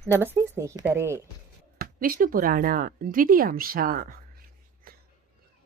ನಮಸ್ತೆ ಸ್ನೇಹಿತರೆ. ವಿಷ್ಣು ಪುರಾಣ ದ್ವಿತೀಯಾಂಶ.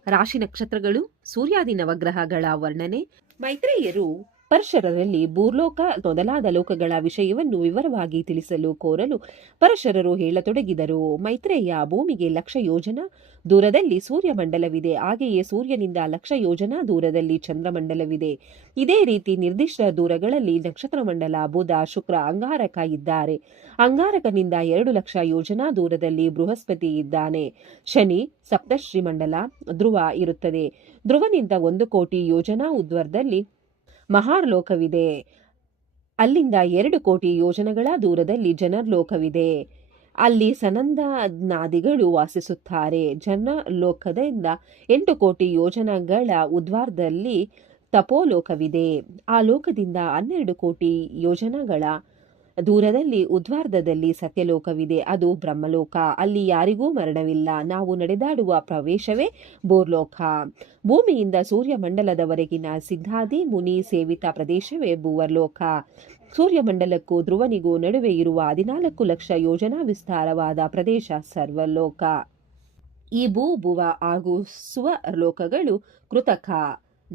ರಾಶಿ ನಕ್ಷತ್ರಗಳು, ಸೂರ್ಯಾದಿ ನವಗ್ರಹಗಳ ವರ್ಣನೆ. ಮೈತ್ರೇಯರು ಪರಶರರಲ್ಲಿ ಭೂಲೋಕ ಮೊದಲಾದ ಲೋಕಗಳ ವಿಷಯವನ್ನು ವಿವರವಾಗಿ ತಿಳಿಸಲು ಕೋರಲು ಪರಶರರು ಹೇಳತೊಡಗಿದರು. ಮೈತ್ರೇಯ, ಭೂಮಿಗೆ 1,00,000 ಯೋಜನ ದೂರದಲ್ಲಿ ಸೂರ್ಯಮಂಡಲವಿದೆ. ಹಾಗೆಯೇ ಸೂರ್ಯನಿಂದ 1,00,000 ಯೋಜನ ದೂರದಲ್ಲಿ ಚಂದ್ರಮಂಡಲವಿದೆ. ಇದೇ ರೀತಿ ನಿರ್ದಿಷ್ಟ ದೂರಗಳಲ್ಲಿ ನಕ್ಷತ್ರ ಮಂಡಲ, ಬುಧ, ಶುಕ್ರ, ಅಂಗಾರಕ ಇದ್ದಾರೆ. ಅಂಗಾರಕನಿಂದ 2,00,000 ಯೋಜನ ದೂರದಲ್ಲಿ ಬೃಹಸ್ಪತಿ ಇದ್ದಾನೆ. ಶನಿ ಸಪ್ತರ್ಷಿ ಮಂಡಲ ಧ್ರುವ ಇರುತ್ತದೆ. ಧ್ರುವನಿಂದ 1,00,00,000 ಯೋಜನ ಉದ್ವರದಲ್ಲಿ ಮಹಾರ್ಲೋಕವಿದೆ. ಅಲ್ಲಿಂದ 2,00,00,000 ಯೋಜನಗಳ ದೂರದಲ್ಲಿ ಜನರ್ಲೋಕವಿದೆ. ಅಲ್ಲಿ ಸನಂದನಾದಿಗಳು ವಾಸಿಸುತ್ತಾರೆ. ಜನಲೋಕದಿಂದ 8,00,00,000 ಯೋಜನಗಳ ಉದ್ವಾರದಲ್ಲಿ ತಪೋಲೋಕವಿದೆ. ಆ ಲೋಕದಿಂದ 12,00,00,000 ಯೋಜನಗಳ ದೂರದಲ್ಲಿ ಉದ್ವಾರ್ಧದಲ್ಲಿ ಸತ್ಯಲೋಕವಿದೆ. ಅದು ಬ್ರಹ್ಮಲೋಕ. ಅಲ್ಲಿ ಯಾರಿಗೂ ಮರಣವಿಲ್ಲ. ನಾವು ನಡೆದಾಡುವ ಪ್ರವೇಶವೇ ಭೂರ್ಲೋಕ. ಭೂಮಿಯಿಂದ ಸೂರ್ಯಮಂಡಲದವರೆಗಿನ ಸಿದ್ಧಾದಿ ಮುನಿ ಸೇವಿತ ಪ್ರದೇಶವೇ ಭೂವರ್ಲೋಕ. ಸೂರ್ಯಮಂಡಲಕ್ಕೂ ಧ್ರುವನಿಗೂ ನಡುವೆ ಇರುವ 14,00,000 ಯೋಜನಾ ವಿಸ್ತಾರವಾದ ಪ್ರದೇಶ ಸರ್ವಲೋಕ. ಈ ಭುವ ಹಾಗೂ ಸುವರ್ಲೋಕಗಳು ಕೃತಕ,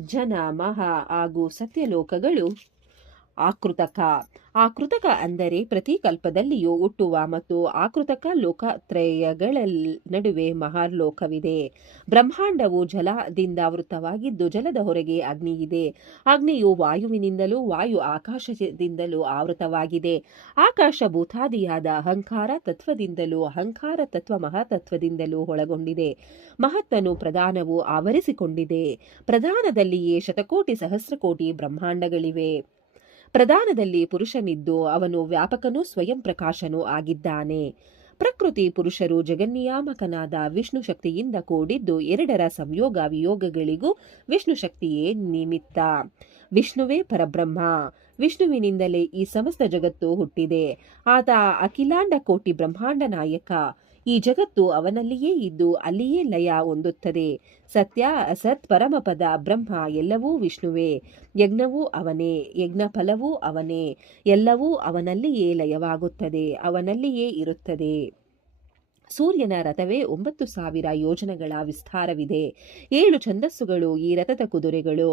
ಜನ, ಮಹ ಹಾಗೂ ಸತ್ಯಲೋಕಗಳು ಆಕೃತಕ. ಆಕೃತಕ ಅಂದರೆ ಪ್ರತಿ ಕಲ್ಪದಲ್ಲಿಯೂ ಹುಟ್ಟುವ ಮತ್ತು ಆಕೃತಕ ಲೋಕತ್ರಯಗಳ ನಡುವೆ ಮಹಾಲೋಕವಿದೆ. ಬ್ರಹ್ಮಾಂಡವು ಜಲದಿಂದ ಆವೃತವಾಗಿದ್ದು ಜಲದ ಹೊರಗೆ ಅಗ್ನಿ ಇದೆ. ಅಗ್ನಿಯು ವಾಯುವಿನಿಂದಲೂ ವಾಯು ಆಕಾಶದಿಂದಲೂ ಆವೃತವಾಗಿದೆ. ಆಕಾಶ ಭೂತಾದಿಯಾದ ಅಹಂಕಾರ ತತ್ವದಿಂದಲೂ ಅಹಂಕಾರ ತತ್ವ ಮಹಾತತ್ವದಿಂದಲೂ ಒಳಗೊಂಡಿದೆ. ಮಹತ್ತನು ಪ್ರಧಾನವು ಆವರಿಸಿಕೊಂಡಿದೆ. ಪ್ರಧಾನದಲ್ಲಿಯೇ ಶತಕೋಟಿ ಸಹಸ್ರಕೋಟಿ ಬ್ರಹ್ಮಾಂಡಗಳಿವೆ. ಪ್ರಧಾನದಲ್ಲಿ ಪುರುಷನಿದ್ದು ಅವನು ವ್ಯಾಪಕನೂ ಸ್ವಯಂ ಪ್ರಕಾಶನೂ ಆಗಿದ್ದಾನೆ. ಪ್ರಕೃತಿ ಪುರುಷರು ಜಗನ್ನಿಯಾಮಕನಾದ ವಿಷ್ಣು ಶಕ್ತಿಯಿಂದ ಕೂಡಿದ್ದು 2ರ ಸಂಯೋಗ ವಿಯೋಗಗಳಿಗೂ ವಿಷ್ಣು ಶಕ್ತಿಯೇ ನಿಮಿತ್ತ. ವಿಷ್ಣುವೇ ಪರಬ್ರಹ್ಮ. ವಿಷ್ಣುವಿನಿಂದಲೇ ಈ ಸಮಸ್ತ ಜಗತ್ತು ಹುಟ್ಟಿದೆ. ಆತ ಅಖಿಲಾಂಡ ಕೋಟಿ ಬ್ರಹ್ಮಾಂಡ ನಾಯಕ. ಈ ಜಗತ್ತು ಅವನಲ್ಲಿಯೇ ಇದ್ದು ಅಲ್ಲಿಯೇ ಲಯ ಹೊಂದುತ್ತದೆ. ಸತ್ಯ ಅಸತ್ ಪರಮಪದ ಬ್ರಹ್ಮ ಎಲ್ಲವೂ ವಿಷ್ಣುವೇ. ಯಜ್ಞವೂ ಅವನೇ, ಯಜ್ಞ ಫಲವೂ ಅವನೇ. ಎಲ್ಲವೂ ಅವನಲ್ಲಿಯೇ ಲಯವಾಗುತ್ತದೆ, ಅವನಲ್ಲಿಯೇ ಇರುತ್ತದೆ. ಸೂರ್ಯನ ರಥವೇ 9,000 ಯೋಜನಗಳ ವಿಸ್ತಾರವಿದೆ. 7 ಛಂದಸ್ಸುಗಳು ಈ ರಥದ ಕುದುರೆಗಳು.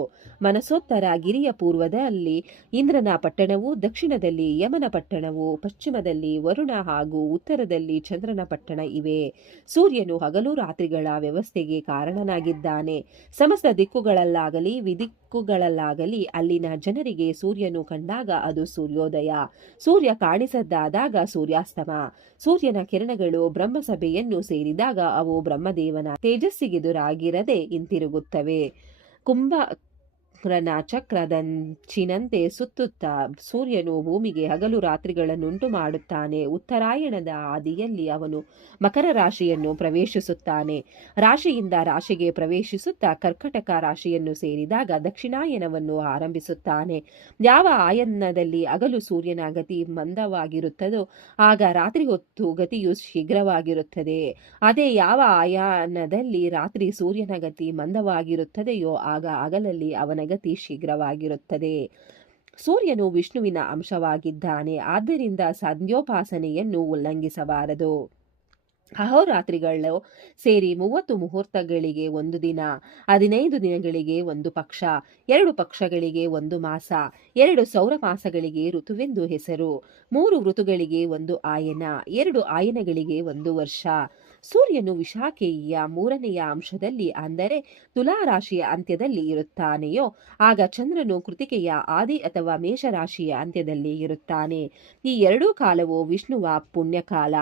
ಮನಸೋತ್ತರ ಗಿರಿಯ ಪೂರ್ವದಲ್ಲಿ ಇಂದ್ರನ ಪಟ್ಟಣವು, ದಕ್ಷಿಣದಲ್ಲಿ ಯಮನ ಪಟ್ಟಣವು, ಪಶ್ಚಿಮದಲ್ಲಿ ವರುಣ ಹಾಗೂ ಉತ್ತರದಲ್ಲಿ ಚಂದ್ರನ ಪಟ್ಟಣ ಇವೆ. ಸೂರ್ಯನು ಹಗಲು ರಾತ್ರಿಗಳ ವ್ಯವಸ್ಥೆಗೆ ಕಾರಣನಾಗಿದ್ದಾನೆ. ಸಮಸ್ತ ದಿಕ್ಕುಗಳಲ್ಲಾಗಲಿ ವಿದಿಕ್ಕುಗಳಲ್ಲಾಗಲಿ ಅಲ್ಲಿನ ಜನರಿಗೆ ಸೂರ್ಯನು ಕಂಡಾಗ ಅದು ಸೂರ್ಯೋದಯ, ಸೂರ್ಯ ಕಾಣಿಸದಾದಾಗ ಸೂರ್ಯಾಸ್ತಮ. ಸೂರ್ಯನ ಕಿರಣಗಳು ಬ್ರಹ್ಮಸಭೆಯನ್ನು ಸೇರಿದಾಗ ಅವು ಬ್ರಹ್ಮದೇವನ ತೇಜಸ್ಸಿಗೆದುರಾಗಿರದೆ ಹಿಂತಿರುಗುತ್ತವೆ. ಕುಂಭಕರ್ಣ ಚಕ್ರದಂಚಿನಂತೆ ಸುತ್ತುತ್ತಾ ಸೂರ್ಯನು ಭೂಮಿಗೆ ಹಗಲು ರಾತ್ರಿಗಳನ್ನುಂಟು ಮಾಡುತ್ತಾನೆ. ಉತ್ತರಾಯಣದ ಆದಿಯಲ್ಲಿ ಅವನು ಮಕರ ರಾಶಿಯನ್ನು ಪ್ರವೇಶಿಸುತ್ತಾನೆ. ರಾಶಿಯಿಂದ ರಾಶಿಗೆ ಪ್ರವೇಶಿಸುತ್ತಾ ಕರ್ಕಟಕ ರಾಶಿಯನ್ನು ಸೇರಿದಾಗ ದಕ್ಷಿಣಾಯನವನ್ನು ಆರಂಭಿಸುತ್ತಾನೆ. ಯಾವ ಆಯನದಲ್ಲಿ ಹಗಲು ಸೂರ್ಯನ ಗತಿ ಮಂದವಾಗಿರುತ್ತದೋ ಆಗ ರಾತ್ರಿ ಹೊತ್ತು ಗತಿಯು ಶೀಘ್ರವಾಗಿರುತ್ತದೆ. ಅದೇ ಯಾವ ಆಯಾನದಲ್ಲಿ ರಾತ್ರಿ ಸೂರ್ಯನ ಗತಿ ಮಂದವಾಗಿರುತ್ತದೆಯೋ ಆಗ ಹಗಲಲ್ಲಿ ಅವನ ಗತಿ ಶೀಘ್ರವಾಗಿರುತ್ತದೆ. ಸೂರ್ಯನು ವಿಷ್ಣುವಿನ ಅಂಶವಾಗಿದ್ದಾನೆ. ಆದ್ದರಿಂದ ಸಂಧ್ಯೋಪಾಸನೆಯನ್ನು ಉಲ್ಲಂಘಿಸಬಾರದು. ಅಹೋರಾತ್ರಿಗಳು ಸೇರಿ 30 ಮುಹೂರ್ತಗಳಿಗೆ 1 ದಿನ, 15 ದಿನಗಳಿಗೆ 1 ಪಕ್ಷ, 2 ಪಕ್ಷಗಳಿಗೆ 1 ಮಾಸ, 2 ಸೌರಮಾಸಗಳಿಗೆ ಋತುವೆಂದು ಹೆಸರು, 3 ಋತುಗಳಿಗೆ 1 ಆಯನ, 2 ಆಯನಗಳಿಗೆ 1 ವರ್ಷ. ಸೂರ್ಯನು ವಿಶಾಖೆಯ 3ನೆಯ ಅಂಶದಲ್ಲಿ ಅಂದರೆ ತುಲಾರಾಶಿಯ ಅಂತ್ಯದಲ್ಲಿ ಇರುತ್ತಾನೆಯೋ ಆಗ ಚಂದ್ರನು ಕೃತಿಕೆಯ ಆದಿ ಅಥವಾ ಮೇಷರಾಶಿಯ ಅಂತ್ಯದಲ್ಲಿ ಇರುತ್ತಾನೆ. ಈ 2 ಕಾಲವು ವಿಷ್ಣುವ ಪುಣ್ಯಕಾಲ.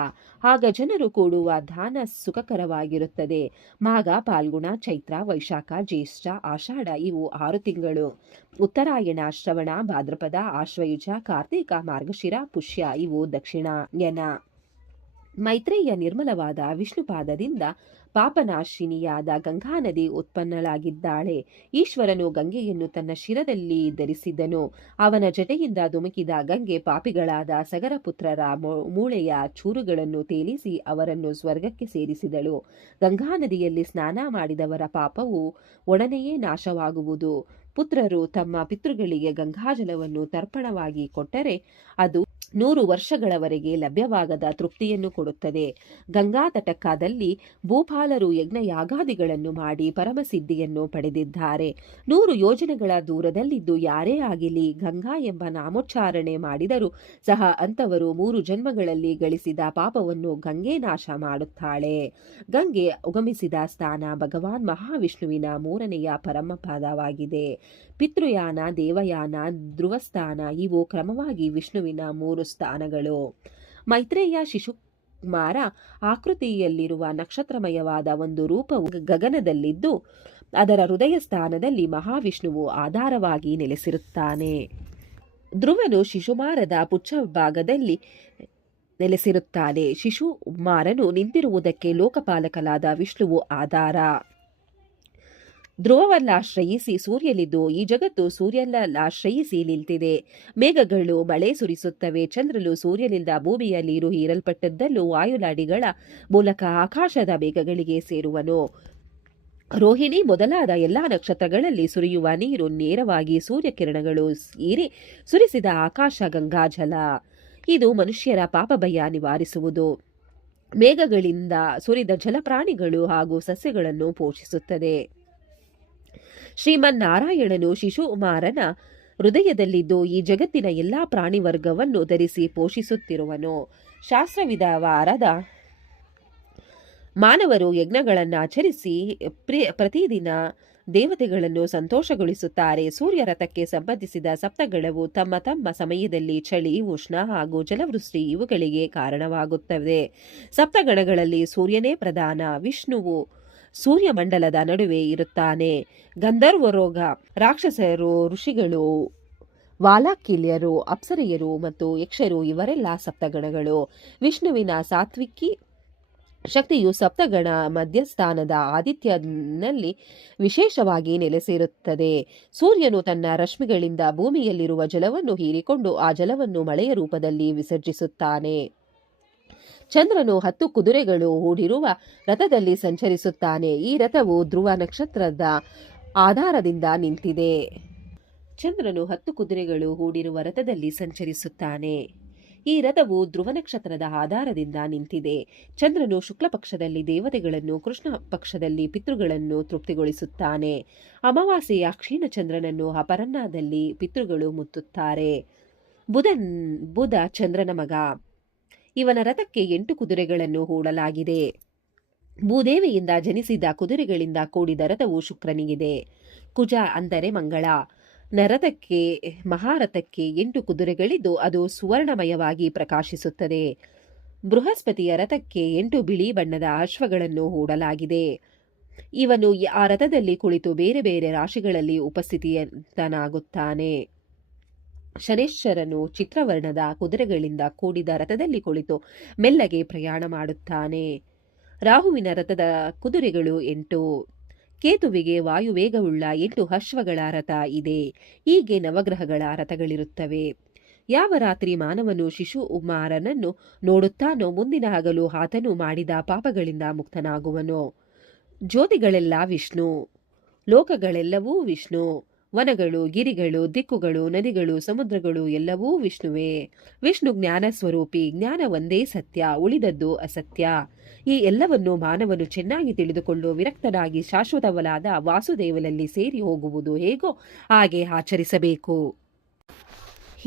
ಆಗ ಜನರು ಕೂಡುವ ದಾನ ಸುಖಕರವಾಗಿರುತ್ತದೆ. ಮಾಘ, ಫಾಲ್ಗುಣ, ಚೈತ್ರ, ವೈಶಾಖ, ಜ್ಯೇಷ್ಠ, ಆಷಾಢ ಇವು 6 ತಿಂಗಳು. ಉತ್ತರಾಯಣ, ಶ್ರವಣ, ಭಾದ್ರಪದ, ಆಶ್ವಯುಜ, ಕಾರ್ತಿಕ, ಮಾರ್ಗಶಿರ, ಪುಷ್ಯ ಇವು ದಕ್ಷಿಣಾಯನ. ಮೈತ್ರೇಯ ನಿರ್ಮಲವಾದ ವಿಷ್ಣುಪಾದದಿಂದ ಪಾಪನಾಶಿನಿಯಾದ ಗಂಗಾ ನದಿ ಉತ್ಪನ್ನಳಾಗಿದ್ದಾಳೆ. ಈಶ್ವರನು ಗಂಗೆಯನ್ನು ತನ್ನ ಶಿರದಲ್ಲಿ ಧರಿಸಿದನು. ಅವನ ಜಟೆಯಿಂದ ಧುಮುಕಿದ ಗಂಗೆ ಪಾಪಿಗಳಾದ ಸಗರ ಪುತ್ರರ ಮೂಳೆಯ ಚೂರುಗಳನ್ನು ತೇಲಿಸಿ ಅವರನ್ನು ಸ್ವರ್ಗಕ್ಕೆ ಸೇರಿಸಿದಳು. ಗಂಗಾ ನದಿಯಲ್ಲಿ ಸ್ನಾನ ಮಾಡಿದವರ ಪಾಪವು ಒಡನೆಯೇ ನಾಶವಾಗುವುದು. ಪುತ್ರರು ತಮ್ಮ ಪಿತೃಗಳಿಗೆ ಗಂಗಾಜಲವನ್ನು ತರ್ಪಣವಾಗಿ ಕೊಟ್ಟರೆ ಅದು 100 ವರ್ಷಗಳವರೆಗೆ ಲಭ್ಯವಾಗದ ತೃಪ್ತಿಯನ್ನು ಕೊಡುತ್ತದೆ. ಗಂಗಾ ತಟಕ್ಕಾದಲ್ಲಿ ಭೂಪಾಲರು ಯಜ್ಞಯಾಗಾದಿಗಳನ್ನು ಮಾಡಿ ಪರಮಸಿದ್ಧಿಯನ್ನು ಪಡೆದಿದ್ದಾರೆ. 100 ಯೋಜನೆಗಳ ದೂರದಲ್ಲಿದ್ದು ಯಾರೇ ಆಗಿಲಿ ಗಂಗಾ ಎಂಬ ನಾಮೋಚ್ಚಾರಣೆ ಮಾಡಿದರೂ ಸಹ ಅಂಥವರು 3 ಜನ್ಮಗಳಲ್ಲಿ ಗಳಿಸಿದ ಪಾಪವನ್ನು ಗಂಗೆ ನಾಶ ಮಾಡುತ್ತಾಳೆ. ಗಂಗೆ ಉಗಮಿಸಿದ ಸ್ಥಾನ ಭಗವಾನ್ ಮಹಾವಿಷ್ಣುವಿನ 3ನೆಯ ಪರಮಪದವಾಗಿದೆ. ಪಿತೃಯಾನ, ದೇವಯಾನ, ಧ್ರುವಸ್ಥಾನ ಇವು ಕ್ರಮವಾಗಿ ವಿಷ್ಣುವಿನ 3 ಸ್ಥಾನಗಳು. ಮೈತ್ರೇಯ ಶಿಶುಕುಮಾರ ಆಕೃತಿಯಲ್ಲಿರುವ ನಕ್ಷತ್ರಮಯವಾದ ಒಂದು ರೂಪವು ಗಗನದಲ್ಲಿದ್ದು ಅದರ ಹೃದಯ ಸ್ಥಾನದಲ್ಲಿ ಮಹಾವಿಷ್ಣುವು ಆಧಾರವಾಗಿ ನೆಲೆಸಿರುತ್ತಾನೆ. ಧ್ರುವನು ಶಿಶುಮಾರದ ಪುಚ್ಛಭಾಗದಲ್ಲಿ ನೆಲೆಸಿರುತ್ತಾನೆ. ಶಿಶುಮಾರನು ನಿಂತಿರುವುದಕ್ಕೆ ಲೋಕಪಾಲಕಲಾದ ವಿಷ್ಣುವು ಆಧಾರ. ಧ್ರುವವನ್ನಾಶ್ರಯಿಸಿ ಸೂರ್ಯನಿದ್ದು ಈ ಜಗತ್ತು ಸೂರ್ಯನನ್ನಾಶ್ರಯಿಸಿ ನಿಂತಿದೆ. ಮೇಘಗಳು ಮಳೆ ಸುರಿಸುತ್ತವೆ. ಚಂದ್ರನು ಸೂರ್ಯನಿಂದ ಭೂಮಿಯ ನೀರು ಹೀರಲ್ಪಟ್ಟದ್ದನ್ನು ವಾಯುಲಾಡಿಗಳ ಮೂಲಕ ಆಕಾಶದ ಮೇಘಗಳಿಗೆ ಸೇರುವನು. ರೋಹಿಣಿ ಮೊದಲಾದ ಎಲ್ಲಾ ನಕ್ಷತ್ರಗಳಲ್ಲಿ ಸುರಿಯುವ ನೀರು ನೇರವಾಗಿ ಸೂರ್ಯಕಿರಣಗಳು ಹೀರಿ ಸುರಿಸಿದ ಆಕಾಶ ಗಂಗಾಜಲ. ಇದು ಮನುಷ್ಯರ ಪಾಪಭಯ ನಿವಾರಿಸುವುದು. ಮೇಘಗಳಿಂದ ಸುರಿದ ಜಲಪ್ರಾಣಿಗಳು ಹಾಗೂ ಸಸ್ಯಗಳನ್ನು ಪೋಷಿಸುತ್ತದೆ. ಶ್ರೀಮನ್ನಾರಾಯಣನು ಶಿಶುಮಾರನ ಹೃದಯದಲ್ಲಿದ್ದು ಈ ಜಗತ್ತಿನ ಎಲ್ಲಾ ಪ್ರಾಣಿವರ್ಗವನ್ನು ಧರಿಸಿ ಪೋಷಿಸುತ್ತಿರುವನು. ಶಾಸ್ತ್ರವಿಧವಾದ ಮಾನವರು ಯಜ್ಞಗಳನ್ನು ಆಚರಿಸಿ ಪ್ರತಿದಿನ ದೇವತೆಗಳನ್ನು ಸಂತೋಷಗೊಳಿಸುತ್ತಾರೆ. ಸೂರ್ಯ ರಥಕ್ಕೆ ಸಂಬಂಧಿಸಿದ ಸಪ್ತಗಣವು ತಮ್ಮ ತಮ್ಮ ಸಮಯದಲ್ಲಿ ಚಳಿ, ಉಷ್ಣ ಹಾಗೂ ಜಲವೃಷ್ಟಿ ಇವುಗಳಿಗೆ ಕಾರಣವಾಗುತ್ತವೆ. ಸಪ್ತಗಣಗಳಲ್ಲಿ ಸೂರ್ಯನೇ ಪ್ರಧಾನ. ವಿಷ್ಣುವು ಸೂರ್ಯಮಂಡಲದ ನಡುವೆ ಇರುತ್ತಾನೆ. ಗಂಧರ್ವರೋಗ, ರಾಕ್ಷಸರು, ಋಷಿಗಳು, ವಾಲಾಕಿಲ್ಯರು, ಅಪ್ಸರೆಯರು ಮತ್ತು ಯಕ್ಷರು ಇವರೆಲ್ಲ ಸಪ್ತಗಣಗಳು. ವಿಷ್ಣುವಿನ ಸಾತ್ವಿಕಿ ಶಕ್ತಿಯು ಸಪ್ತಗಣ ಮಧ್ಯಸ್ಥಾನದ ಆದಿತ್ಯನಲ್ಲಿ ವಿಶೇಷವಾಗಿ ನೆಲೆಸಿರುತ್ತದೆ. ಸೂರ್ಯನು ತನ್ನ ರಶ್ಮಿಗಳಿಂದ ಭೂಮಿಯಲ್ಲಿರುವ ಜಲವನ್ನು ಹೀರಿಕೊಂಡು ಆ ಜಲವನ್ನು ಮಳೆಯ ರೂಪದಲ್ಲಿ ವಿಸರ್ಜಿಸುತ್ತಾನೆ. ಚಂದ್ರನು 10 ಕುದುರೆಗಳು ಹೂಡಿರುವ ರಥದಲ್ಲಿ ಸಂಚರಿಸುತ್ತಾನೆ. ಈ ರಥವು ಧ್ರುವ ನಕ್ಷತ್ರದ ಆಧಾರದಿಂದ ನಿಂತಿದೆ. ಚಂದ್ರನು 10 ಕುದುರೆಗಳು ಹೂಡಿರುವ ರಥದಲ್ಲಿ ಸಂಚರಿಸುತ್ತಾನೆ. ಈ ರಥವು ಧ್ರುವ ನಕ್ಷತ್ರದ ಆಧಾರದಿಂದ ನಿಂತಿದೆ. ಚಂದ್ರನು ಶುಕ್ಲ ಪಕ್ಷದಲ್ಲಿ ದೇವತೆಗಳನ್ನು, ಕೃಷ್ಣ ಪಕ್ಷದಲ್ಲಿ ಪಿತೃಗಳನ್ನು ತೃಪ್ತಿಗೊಳಿಸುತ್ತಾನೆ. ಅಮಾವಾಸ್ಯೆಯ ಕ್ಷೀಣ ಚಂದ್ರನನ್ನು ಅಪರಾಹ್ನದಲ್ಲಿ ಪಿತೃಗಳು ಮುತ್ತುತ್ತಾರೆ. ಬುಧ ಚಂದ್ರನ ಮಗ. ಇವನ ರಥಕ್ಕೆ 8 ಕುದುರೆಗಳನ್ನು ಹೂಡಲಾಗಿದೆ. ಭೂದೇವಿಯಿಂದ ಜನಿಸಿದ ಕುದುರೆಗಳಿಂದ ಕೂಡಿದ ರಥವು ಶುಕ್ರನಿಗಿದೆ. ಕುಜ ಅಂದರೆ ಮಂಗಳ. ರಥಕ್ಕೆ ಮಹಾರಥಕ್ಕೆ 8 ಕುದುರೆಗಳಿದ್ದು ಅದು ಸುವರ್ಣಮಯವಾಗಿ ಪ್ರಕಾಶಿಸುತ್ತದೆ. ಬೃಹಸ್ಪತಿಯ ರಥಕ್ಕೆ 8 ಬಿಳಿ ಬಣ್ಣದ ಅಶ್ವಗಳನ್ನು ಹೂಡಲಾಗಿದೆ. ಇವನು ಆ ರಥದಲ್ಲಿ ಕುಳಿತು ಬೇರೆ ಬೇರೆ ರಾಶಿಗಳಲ್ಲಿ ಉಪಸ್ಥಿತನಾಗುತ್ತಾನೆ. ಶನೇಶ್ವರನು ಚಿತ್ರವರ್ಣದ ಕುದುರೆಗಳಿಂದ ಕೂಡಿದ ರಥದಲ್ಲಿ ಕುಳಿತು ಮೆಲ್ಲಗೆ ಪ್ರಯಾಣ ಮಾಡುತ್ತಾನೆ. ರಾಹುವಿನ ರಥದ ಕುದುರೆಗಳು 8. ಕೇತುವಿಗೆ ವಾಯುವೇಗವುಳ್ಳ 8 ಅಶ್ವಗಳ ರಥ ಇದೆ. ಹೀಗೆ ನವಗ್ರಹಗಳ ರಥಗಳಿರುತ್ತವೆ. ಯಾವ ರಾತ್ರಿ ಮಾನವನು ಶಿಶುಮಾರನನ್ನು ನೋಡುತ್ತಾನೋ ಮುಂದಿನ ಹಗಲು ಆತನು ಮಾಡಿದ ಪಾಪಗಳಿಂದ ಮುಕ್ತನಾಗುವನು. ಜ್ಯೋತಿಗಳೆಲ್ಲ ವಿಷ್ಣು, ಲೋಕಗಳೆಲ್ಲವೂ ವಿಷ್ಣು, ವನಗಳು, ಗಿರಿಗಳು, ದಿಕ್ಕುಗಳು, ನದಿಗಳು, ಸಮುದ್ರಗಳು ಎಲ್ಲವೂ ವಿಷ್ಣುವೇ. ವಿಷ್ಣು ಜ್ಞಾನ ಸ್ವರೂಪಿ. ಜ್ಞಾನ ಒಂದೇ ಸತ್ಯ, ಉಳಿದದ್ದು ಅಸತ್ಯ. ಈ ಎಲ್ಲವನ್ನು ಮಾನವನು ಚೆನ್ನಾಗಿ ತಿಳಿದುಕೊಂಡು ವಿರಕ್ತನಾಗಿ ಶಾಶ್ವತವಲಾದ ವಾಸುದೇವನಲ್ಲಿ ಸೇರಿ ಹೋಗುವುದು ಹೇಗೋ ಹಾಗೆ ಆಚರಿಸಬೇಕು.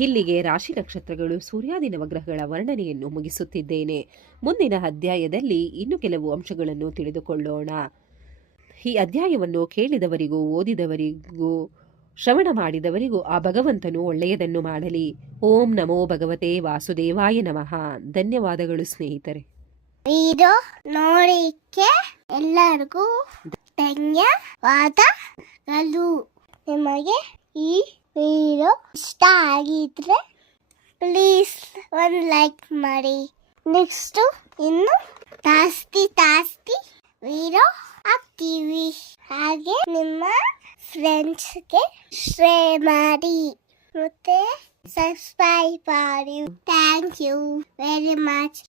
ಇಲ್ಲಿಗೆ ರಾಶಿ ನಕ್ಷತ್ರಗಳು, ಸೂರ್ಯಾದಿ ನವಗ್ರಹಗಳ ವರ್ಣನೆಯನ್ನು ಮುಗಿಸುತ್ತಿದ್ದೇನೆ. ಮುಂದಿನ ಅಧ್ಯಾಯದಲ್ಲಿ ಇನ್ನು ಕೆಲವು ಅಂಶಗಳನ್ನು ತಿಳಿದುಕೊಳ್ಳೋಣ. ಈ ಅಧ್ಯಾಯವನ್ನು ಕೇಳಿದವರಿಗೂ, ಓದಿದವರಿಗೂ, ಶ್ರವಣ ಮಾಡಿದವರಿಗೂ ಆ ಭಗವಂತನು ಒಳ್ಳೆಯದನ್ನು ಮಾಡಲಿ. ಓಂ ನಮೋ ಭಗವತೆ ವಾಸುದೇವಾಯ ನಮಃ. ಧನ್ಯವಾದಗಳು ಸ್ನೇಹಿತರೆ. ವಿಡಿಯೋ ನೋಡಿಕ್ಕೆ ಎಲ್ಲರಿಗೂ ಧನ್ಯವಾದಗಳು. ನಿಮಗೆ ಈ ವಿಡಿಯೋ ಇಷ್ಟ ಆಗಿದ್ರೆ ಪ್ಲೀಸ್ ಒಂದು ಲೈಕ್ ಮಾಡಿ. ನೆಕ್ಸ್ಟ್ ಇನ್ನು ಜಾಸ್ತಿ ವಿಡಿಯೋ ಹಾಕ್ತೀವಿ. ಹಾಗೆ ನಿಮ್ಮ ಫ್ರೆಂಡ್ಸ್ಗೆ ಶೇರ್ ಮಾಡಿ ಮತ್ತೆ ಸಬ್ಸ್ಕ್ರೈಬ್ ಮಾಡಿ. Thank you very much.